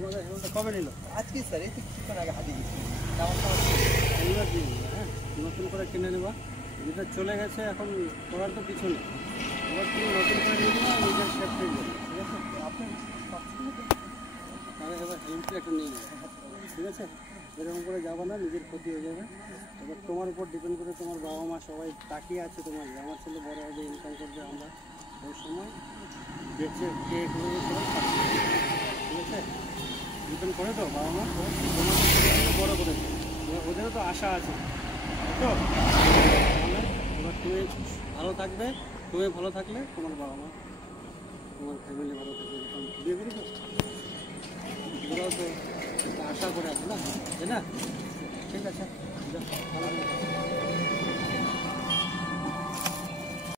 তোমাদের হেলমেটটা কবে নিল? আজকে স্যার এই তো কিছুক্ষণ আগে হাতে গেছি। হেলমেট দিয়ে নিল, হ্যাঁ, নতুন করে কিনে নেবা। যেটা চলে গেছে এখন করার তো কিছু নেই, এবার তুমি নতুন করে নিয়ে নেবা, নিজের সেফটির জন্য, ঠিক আছে? আপনার তাহলে এবার হেলমেটটা একটা নিয়ে নেবে, ঠিক আছে? এরকম করে যাবো না, নিজের ক্ষতি হয়ে যাবে। এবার তোমার উপর ডিপেন্ড করে তোমার বাবা মা সবাই তাকিয়ে আছে তোমার, আমার ছেলে বড় হবে, ইনকাম করবে, আমরা ওই সময় বেঁচে খেয়ে করে ঠিক আছে? ডিপেন্ড করে তো বাবা মা তোমার বড় করেছে, এবার ওদেরও তো আশা আছে, তো তাহলে এবার তুমি ভালো থাকবে, তুমি ভালো থাকলে তোমার বাবা মা, তোমার ফ্যামিলি ভালো থাকবে। এরকম বিয়ে করি তো ওরাও তো একটা আশা করে আছে না, তাই না? ঠিক আছে, ভালো থাকবে।